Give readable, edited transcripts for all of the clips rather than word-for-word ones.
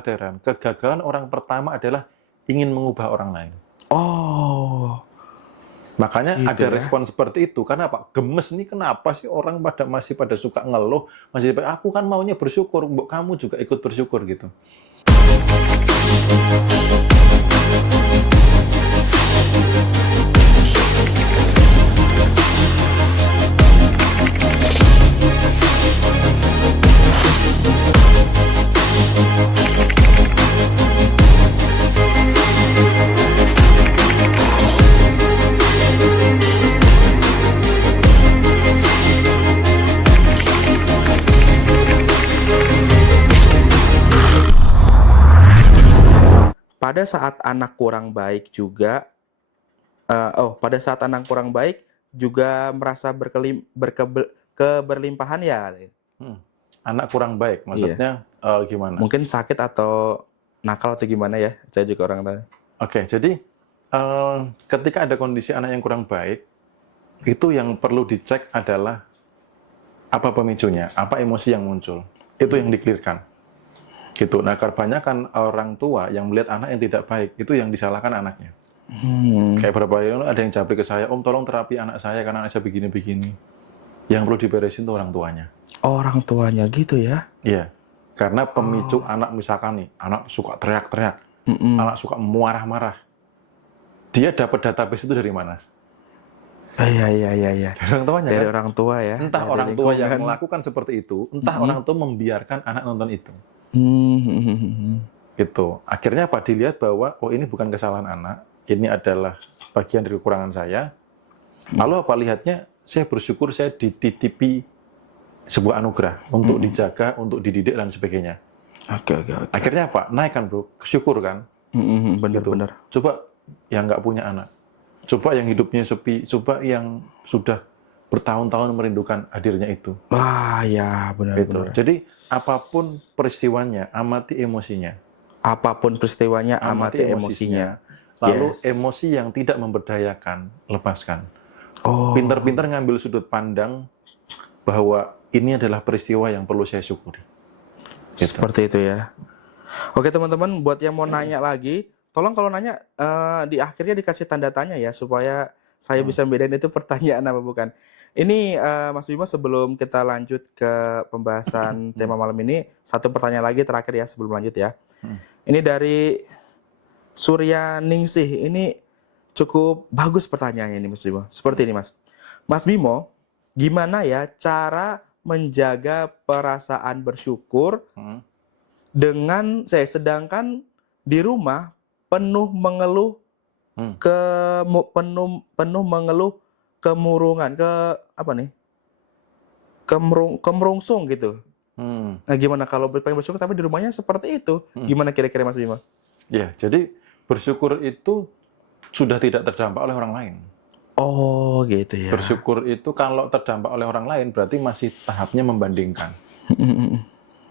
kesadaran, kegagalan orang pertama adalah ingin mengubah orang lain. Oh, Makanya gitu ada ya. respon seperti itu. Karena apa? Gemes nih, kenapa sih orang masih pada suka ngeluh, aku kan maunya bersyukur, kamu juga ikut bersyukur gitu. Pada saat anak kurang baik juga, pada saat anak kurang baik juga merasa keberlimpahan ya. Hmm. Anak kurang baik, Iya. maksudnya gimana? Mungkin sakit atau nakal atau gimana ya? Saya juga orang tahu. Oke, jadi ketika ada kondisi anak yang kurang baik, itu yang perlu dicek adalah apa pemicunya, apa emosi yang muncul. Itu yang di-clear-kan. Gitu. Nah, kebanyakan orang tua yang melihat anak yang tidak baik, itu yang disalahkan anaknya. Kayak beberapa kali ada yang japri ke saya, Om tolong terapi anak saya karena anak saya begini-begini. Yang perlu diberesin itu orang tuanya. Orang tuanya gitu ya? Iya. Karena pemicu anak misalkan nih, anak suka teriak-teriak, anak suka marah-marah. Dia dapat database itu dari mana? Iya. Dari orang tuanya Dari kan? orang tua ya. Entah dari orang tua yang lingkungan. melakukan seperti itu, entah orang tua membiarkan anak nonton itu. Gitu. Akhirnya apa? Dilihat bahwa, oh ini bukan kesalahan anak, ini adalah bagian dari kekurangan saya. Lalu apa lihatnya? Saya bersyukur saya dititipi sebuah anugerah untuk dijaga, untuk dididik dan sebagainya. Oke. Akhirnya apa? Naikkan bro, syukur kan? Bener. Coba yang nggak punya anak, coba yang hidupnya sepi, coba yang sudah bertahun-tahun merindukan hadirnya itu. Wah ya benar. Jadi apapun peristiwanya, amati emosinya. Apapun peristiwanya, amati emosinya. Lalu emosi yang tidak memberdayakan, lepaskan. Pinter-pinter ngambil sudut pandang bahwa ini adalah peristiwa yang perlu saya syukuri. Gitu. Seperti itu ya. Oke teman-teman, buat yang mau nanya lagi, tolong kalau nanya di akhirnya dikasih tanda tanya ya, supaya saya bisa bedain itu pertanyaan apa bukan. Ini Mas Bimo, sebelum kita lanjut ke pembahasan tema malam ini, satu pertanyaan lagi terakhir ya sebelum lanjut ya. Ini dari Surya Ningsih. Ini cukup bagus pertanyaannya ini Mas Bimo. Seperti ini Mas. Mas Bimo, gimana ya cara menjaga perasaan bersyukur dengan sedangkan di rumah penuh mengeluh penuh mengeluh kemurungan, kemerungsung gitu. Nah gimana kalau pengen bersyukur tapi di rumahnya seperti itu? Gimana kira-kira Mas Bimo? Ya, jadi bersyukur itu sudah tidak terdampak oleh orang lain. Oh gitu ya. Bersyukur itu kalau terdampak oleh orang lain berarti masih tahapnya membandingkan.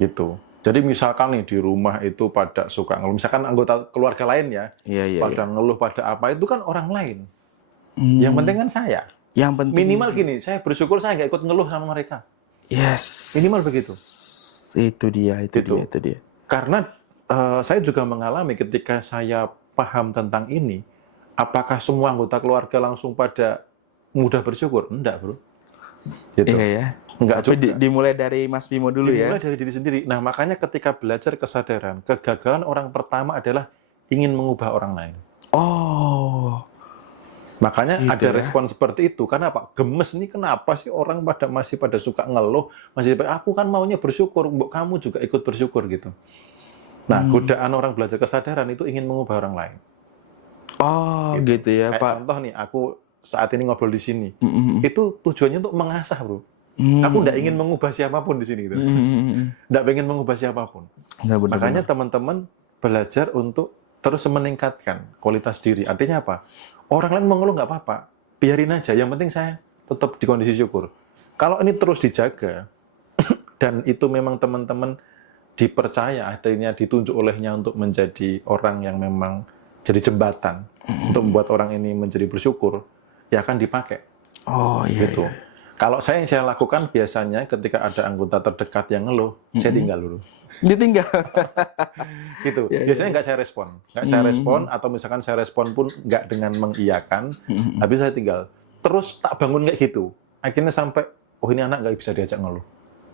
Gitu. Jadi misalkan nih di rumah itu pada suka ngeluh, misalkan anggota keluarga lain ya, pada ngeluh pada apa, itu kan orang lain. Yang penting kan saya. Yang penting minimal gini, saya bersyukur saya nggak ikut ngeluh sama mereka. Yes. Minimal begitu. Itu dia. Karena saya juga mengalami ketika saya paham tentang ini, apakah semua anggota keluarga langsung pada mudah bersyukur? Enggak, bro. Gitu. Iya ya. Enggak juga. Dimulai dari Mas Bimo dulu ya. Dimulai dari diri sendiri. Nah, makanya ketika belajar kesadaran, kegagalan orang pertama adalah ingin mengubah orang lain. Makanya gitu ada ya. respon seperti itu. Karena apa? Gemes nih, kenapa sih orang masih pada suka ngeluh, aku kan maunya bersyukur, kamu juga ikut bersyukur gitu. Nah, godaan orang belajar kesadaran itu ingin mengubah orang lain. Gitu ya, Kayak Pak. contoh nih, aku saat ini ngobrol di sini. Itu tujuannya untuk mengasah, bro. Aku tidak ingin mengubah siapapun di sini. Gitu. Tidak ingin mengubah siapapun. Makanya teman-teman belajar untuk terus meningkatkan kualitas diri. Artinya apa? Orang lain mengeluh nggak apa-apa. Biarin aja. Yang penting saya tetap di kondisi syukur. Kalau ini terus dijaga, dan itu memang teman-teman dipercaya, akhirnya ditunjuk olehnya untuk menjadi orang yang memang jadi jembatan untuk membuat orang ini menjadi bersyukur, ya akan dipakai. Gitu. Kalau yang saya lakukan biasanya ketika ada anggota terdekat yang ngeluh, saya tinggal dulu. Ditinggal. Gitu. Biasanya nggak saya respon, atau misalkan saya respon pun nggak dengan mengiyakan, habis saya tinggal. Terus tak bangun kayak gitu. Akhirnya sampai, oh ini anak nggak bisa diajak ngeluh.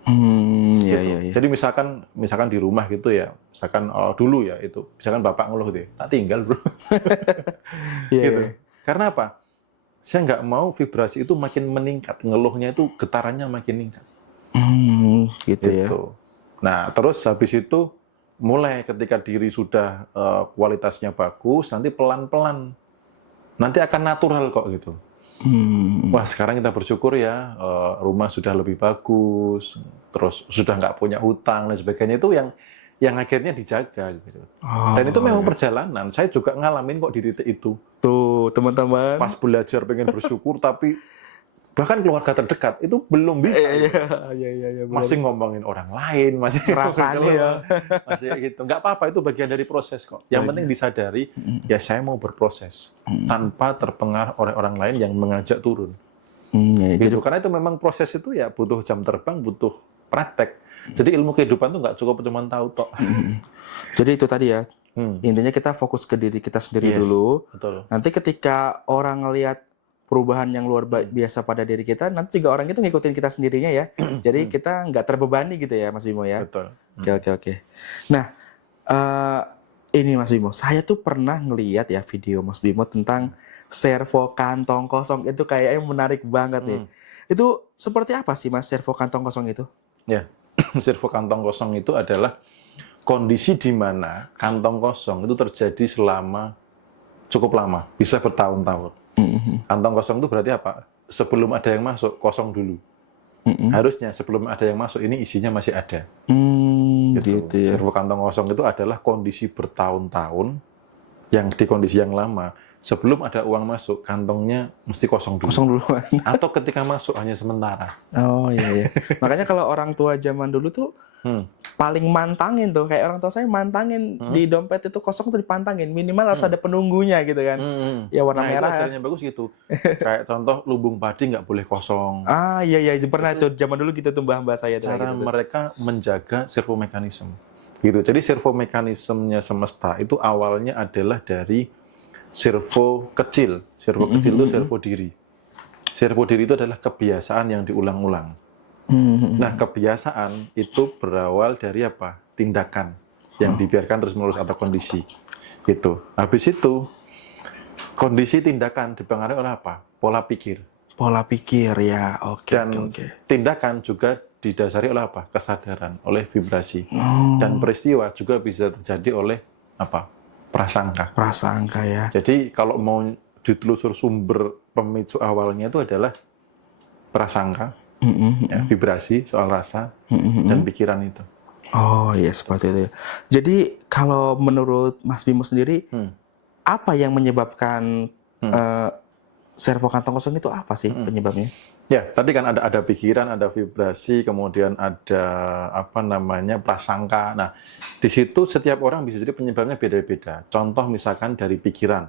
Iya, Gitu. iya, iya. Jadi misalkan di rumah gitu ya, misalkan dulu ya itu, misalkan bapak ngeluh deh, tak tinggal bro. Iya, Gitu. iya. Karena apa? Saya nggak mau vibrasi itu makin meningkat, ngeluhnya itu getarannya makin meningkat. Gitu ya. Gitu. Nah, terus habis itu mulai ketika diri sudah kualitasnya bagus, nanti pelan-pelan, nanti akan natural kok gitu. Wah, sekarang kita bersyukur ya, rumah sudah lebih bagus, terus sudah nggak punya hutang dan sebagainya, itu yang akhirnya dijaga gitu. Dan itu memang perjalanan. Saya juga ngalamin kok di titik itu. Tuh, teman-teman. Pas belajar pengen bersyukur, tapi bahkan keluarga terdekat itu belum bisa. Iya. Masih ngomongin orang lain, masih Rasanya ya. masih gitu. Nggak apa-apa, itu bagian dari proses kok. Yang penting disadari, ya saya mau berproses tanpa terpengaruh oleh orang lain yang mengajak turun. Gitu. Karena itu memang proses itu ya butuh jam terbang, butuh praktek. Jadi ilmu kehidupan itu nggak cukup cuma tahu tok. Jadi itu tadi ya. Intinya kita fokus ke diri kita sendiri dulu. Betul. Nanti ketika orang ngelihat perubahan yang luar biasa pada diri kita, nanti juga orang itu ngikutin kita sendirinya ya. Jadi kita nggak terbebani gitu ya, Mas Bimo ya. Betul. Oke. Nah, ini Mas Bimo, saya tuh pernah ngelihat ya video Mas Bimo tentang servo kantong kosong, itu kayaknya menarik banget nih. Itu seperti apa sih Mas servo kantong kosong itu? Ya, servo kantong kosong itu adalah kondisi di mana kantong kosong itu terjadi selama cukup lama, bisa bertahun-tahun. Kantong kosong itu berarti apa? Sebelum ada yang masuk, kosong dulu. Harusnya sebelum ada yang masuk, ini isinya masih ada. Gitu ya. Servo kantong kosong itu adalah kondisi bertahun-tahun, yang di kondisi yang lama. Sebelum ada uang masuk, kantongnya mesti kosong dulu. Kosong duluan. Atau ketika masuk hanya sementara. Oh iya. Makanya kalau orang tua zaman dulu tuh paling mantangin tuh, kayak orang tua saya mantangin di dompet itu kosong tuh dipantangin, minimal harus ada penunggunya gitu kan. Ya warna merah. Itu ajarannya bagus gitu. Kayak contoh lubung padi nggak boleh kosong. Iya pernah itu zaman dulu gitu tuh mbah saya tuh. Cara gitu. Mereka menjaga servo mekanisme. Gitu. Jadi servo mekanismenya semesta itu awalnya adalah dari servo kecil. Servo kecil itu servo diri. Servo diri itu adalah kebiasaan yang diulang-ulang. Nah, kebiasaan itu berawal dari apa? Tindakan yang dibiarkan terus-menerus atau kondisi. Gitu. Habis itu, kondisi tindakan dipengaruhi oleh apa? Pola pikir. Pola pikir ya, oke. Tindakan juga didasari oleh apa? Kesadaran, oleh vibrasi. Dan peristiwa juga bisa terjadi oleh apa? Prasangka. Prasangka ya. Jadi kalau mau ditelusur sumber pemicu awalnya itu adalah prasangka. Ya, vibrasi, soal rasa, dan pikiran itu. Oh iya, seperti itu ya. Jadi kalau menurut Mas Bimo sendiri, apa yang menyebabkan servo kantong kosong itu apa sih penyebabnya? Ya, tadi kan ada pikiran, ada vibrasi, kemudian ada prasangka. Nah, di situ setiap orang bisa jadi penyebabnya beda-beda. Contoh misalkan dari pikiran.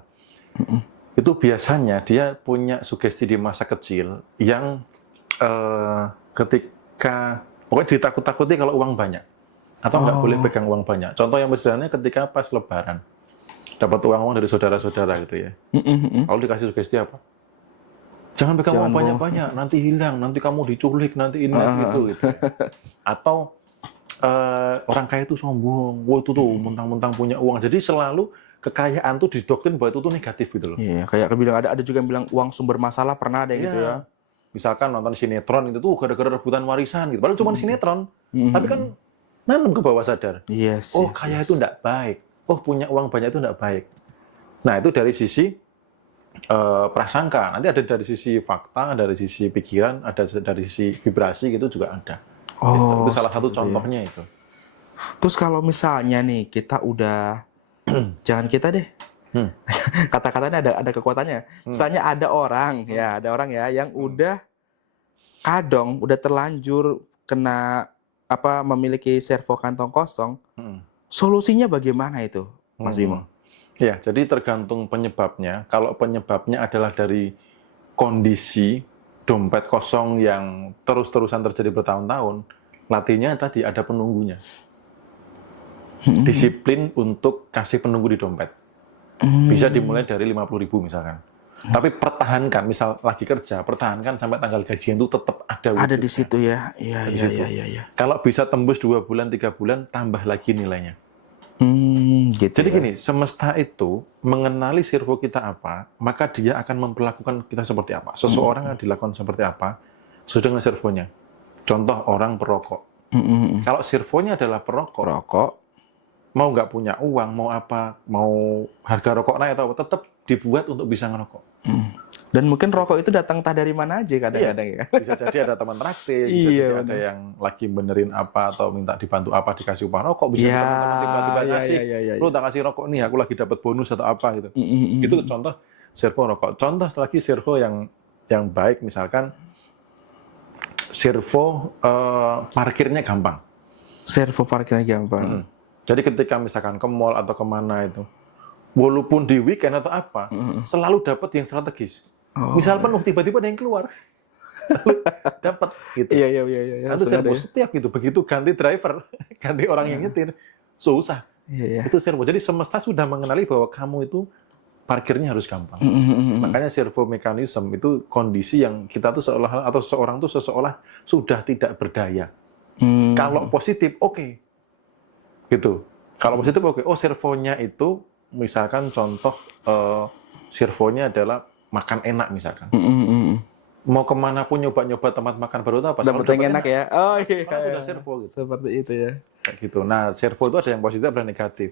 Itu biasanya dia punya sugesti di masa kecil yang ketika pokoknya ditakut-takuti kalau uang banyak atau nggak boleh pegang uang banyak. Contoh yang sederhana ketika pas Lebaran dapat uang dari saudara-saudara gitu ya. Kalau dikasih sugesti apa? Jangan pegang uang banyak-banyak, nanti hilang, nanti kamu diculik, nanti ini gitu. Atau orang kaya itu sombong, wah itu tuh mentang-mentang punya uang. Jadi selalu kekayaan tuh didoktrin bahwa itu tuh negatif gitu loh. Iya, kayak bilang ada juga yang bilang uang sumber masalah, pernah ada yang gitu ya. Misalkan nonton sinetron itu tuh gara-gara rebutan warisan gitu. Padahal cuma sinetron. Tapi kan nanam ke bawah sadar. Kaya itu enggak baik. Oh, punya uang banyak itu enggak baik. Nah, itu dari sisi prasangka. Nanti ada dari sisi fakta, dari sisi pikiran, ada dari sisi vibrasi gitu juga ada. Itu salah satu contohnya itu. Terus kalau misalnya nih kita udah jangan kita deh. Kata-katanya ada kekuatannya. Misalnya ada orang ya yang udah kadang udah terlanjur kena memiliki servo kantong kosong. Solusinya bagaimana itu, Mas Bimo? Ya, jadi tergantung penyebabnya. Kalau penyebabnya adalah dari kondisi dompet kosong yang terus-terusan terjadi bertahun-tahun, latihnya tadi ada penunggunya. disiplin untuk kasih penunggu di dompet. Bisa dimulai dari 50.000 misalkan. Tapi pertahankan, misal lagi kerja, pertahankan sampai tanggal gajian itu tetap ada. Ada di situ ya. Iya. Kalau bisa tembus 2 bulan, 3 bulan, tambah lagi nilainya. Gitu. Jadi gini, semesta itu mengenali servo kita apa, maka dia akan memperlakukan kita seperti apa. Seseorang yang dilakukan seperti apa, sesuai dengan servonya. Contoh orang perokok. Kalau servonya adalah perokok, mau nggak punya uang, mau apa, mau harga rokok naik atau apa, tetap dibuat untuk bisa ngerokok. Dan mungkin rokok itu datang entah dari mana aja kadang-kadang ya. Bisa jadi ada teman traktir, bisa jadi ada yang lagi benerin apa atau minta dibantu apa dikasih upah rokok, bisa teman-teman tiba-tiba ngasih, lu tak kasih rokok nih, aku lagi dapat bonus atau apa gitu. Itu contoh servo rokok. Contoh lagi servo yang baik misalkan servo parkirnya gampang. Servo parkirnya gampang. Jadi ketika misalkan ke mall atau kemana itu, walaupun di weekend atau apa, selalu dapat yang strategis. Misal penuh, tiba-tiba ada yang keluar. Dapat gitu. Iya. Itu servo setiap gitu. Begitu ganti driver, ganti orang yang nyetir, susah. Iya. Itu servo. Jadi semesta sudah mengenali bahwa kamu itu parkirnya harus gampang. Makanya servo mekanisme itu kondisi yang kita tuh seolah atau seseorang tuh seseolah sudah tidak berdaya. Kalau positif, oke. Gitu. Kalau positif, oke. Oh, servonya itu misalkan contoh servonya adalah makan enak misalkan. Mau kemana pun nyoba-nyoba tempat makan baru itu apa? Dapat yang enak ya. Oh iya. Sudah servo gitu. Seperti itu ya. Kayak gitu. Nah, servo itu ada yang positif dan negatif.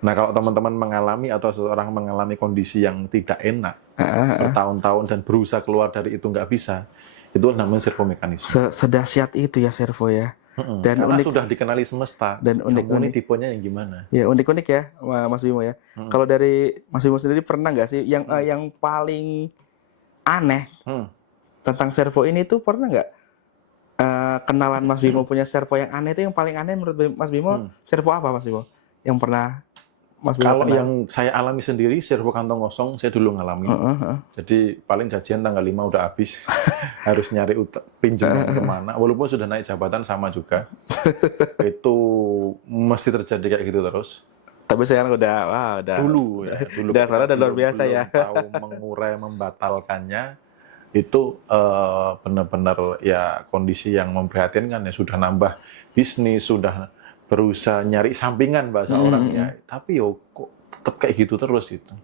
Nah, kalau teman-teman mengalami atau seseorang mengalami kondisi yang tidak enak bertahun-tahun dan berusaha keluar dari itu nggak bisa, itu namanya servo mekanisme. Sedahsyat itu ya servo ya. Dan karena unik, sudah dikenali semesta. Dan unik tipenya yang gimana? Ya unik-unik ya, Mas Bimo ya. Kalau dari Mas Bimo sendiri pernah nggak sih yang paling aneh tentang servo ini tuh pernah nggak kenalan Mas Bimo punya servo yang aneh itu yang paling aneh menurut Mas Bimo servo apa Mas Bimo? Yang pernah Mas Bimo kalau kenal? Yang saya alami sendiri servo kantong kosong saya dulu ngalamin. Jadi paling gajian tanggal 5 udah habis. Harus nyari pinjaman kemana. Walaupun sudah naik jabatan sama juga. Itu mesti terjadi kayak gitu terus. Tapi sekarang udah dulu sekarang udah luar biasa ya. Tahu mengurai membatalkannya itu benar-benar ya kondisi yang memprihatinkan ya, sudah nambah bisnis, sudah berusaha nyari sampingan bahasa orang ya, tapi yo kok tetap kayak gitu terus itu.